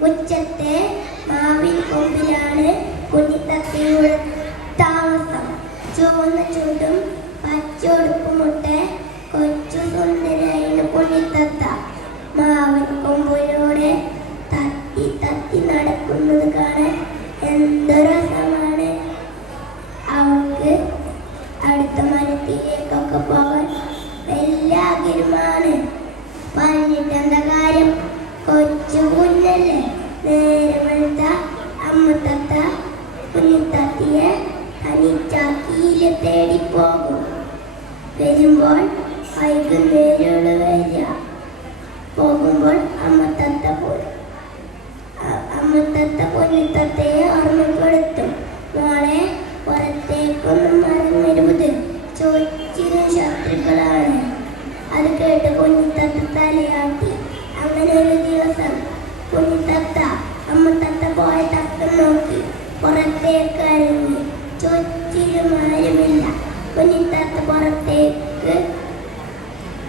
മുറ്റത്തെ മാവിൻ കൊമ്പിലാണ് കുഞ്ഞിത്തത്തയുടെ താമസം. ചുവന്ന ചുണ്ടും പച്ചൊടുപ്പുമുട്ടെ കൊച്ചു സുന്ദരായിരുന്നു കുഞ്ഞിത്തത്ത. മാവിൻ കൊമ്പിലൂടെ തത്തി തത്തി നടക്കുന്നത് കാണാൻ എന്ത് രസമാണ്. അവൾക്ക് അടുത്ത മരത്തിലേക്കൊക്കെ പോകാൻ വലിയ ആഗ്രഹമാണ്. പറഞ്ഞിട്ടെന്താ കാര്യം, കൊച്ചു കുഞ്ഞല്ലേ. നേരെ വെളുത്ത അമ്മത്തത്ത കുഞ്ഞിത്തത്തിയെ തനിച്ചാക്കിയില് തേടി പോകും. വരുമ്പോൾ വൈകുന്നേരമുള്ള വരിക. പോകുമ്പോൾ അമ്മത്തത്ത കുഞ്ഞിത്തത്തയെ ഓർമ്മപ്പെടുത്തും. മോളെ, പുറത്തേക്കൊന്നും മറന്നരുത്, ചോദിച്ചിന് ശത്രുക്കളാണ്. അത് കേട്ട് കുഞ്ഞിത്തത്ത തലയാട്ടി. അങ്ങനെ ഒരു ദിവസം കുഞ്ഞിത്തത്ത അമ്മത്തത്ത പോയ തക്കം നോക്കി പുറത്തേക്ക് ഇറങ്ങി. ചോദിച്ചിലും ആരുമില്ല. കുഞ്ഞിത്തത്ത പുറത്തേക്ക്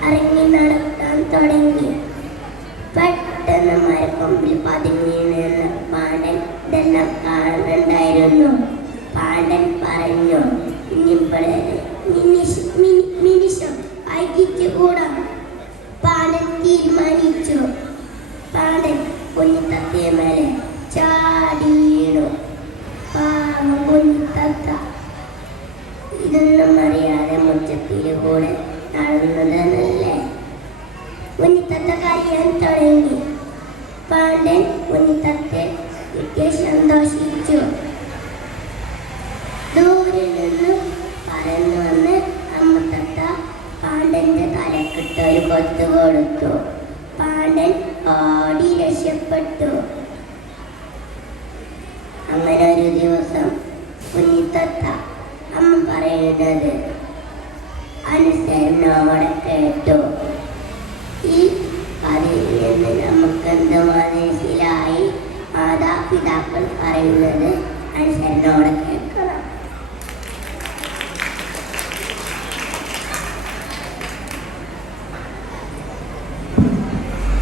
ഇറങ്ങി നടക്കാൻ തുടങ്ങി. പെട്ടെന്ന് മരക്കൊമ്പിൽ പതുങ്ങി നിന്ന് പാണ്ഡൻ ഇതെല്ലാം കാണുന്നുണ്ടായിരുന്നു. പാണ്ഡൻ പറഞ്ഞു, നിമിഷം വൈകിച്ചുകൂടാ. പാണ്ഡൻ തീരുമാനിച്ചു. പാണ്ഡൻ കുഞ്ഞിത്തത്തയെ മേലെ ചാടി വീണു. പാവം കുഞ്ഞിത്തത്ത ഇതൊന്നും അറിയാതെ മുറ്റത്തിലൂടെ നടന്നതെന്നല്ലേ. കുഞ്ഞിത്തത്ത കരയാൻ തുടങ്ങി. പാണ്ഡൻ കുഞ്ഞിത്തത്തെ കിട്ടിയ സന്തോഷിച്ചു. ദൂരെ നിന്ന് പറന്നു വന്ന് അമ്മത്തത്ത പാണ്ഡന്റെ തലക്കിട്ട് ഒരു കൊത്തു കൊടുത്തു. പാണ്ഡൻ ഓടി രക്ഷപ്പെട്ടു. അങ്ങനെ ഒരു ദിവസം കുഞ്ഞിത്തത്ത അമ്മ പറയുന്നത് അനുസരണോടെ കേട്ടു. ഈ കഥയിൽ നിന്ന് നമുക്കെന്ത് മനസ്സിലായി? മാതാപിതാക്കൾ പറയുന്നത് അനുസരണോടെ കേൾക്കണം.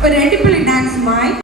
ഒരു അടിപൊളി ഡാൻസുമായി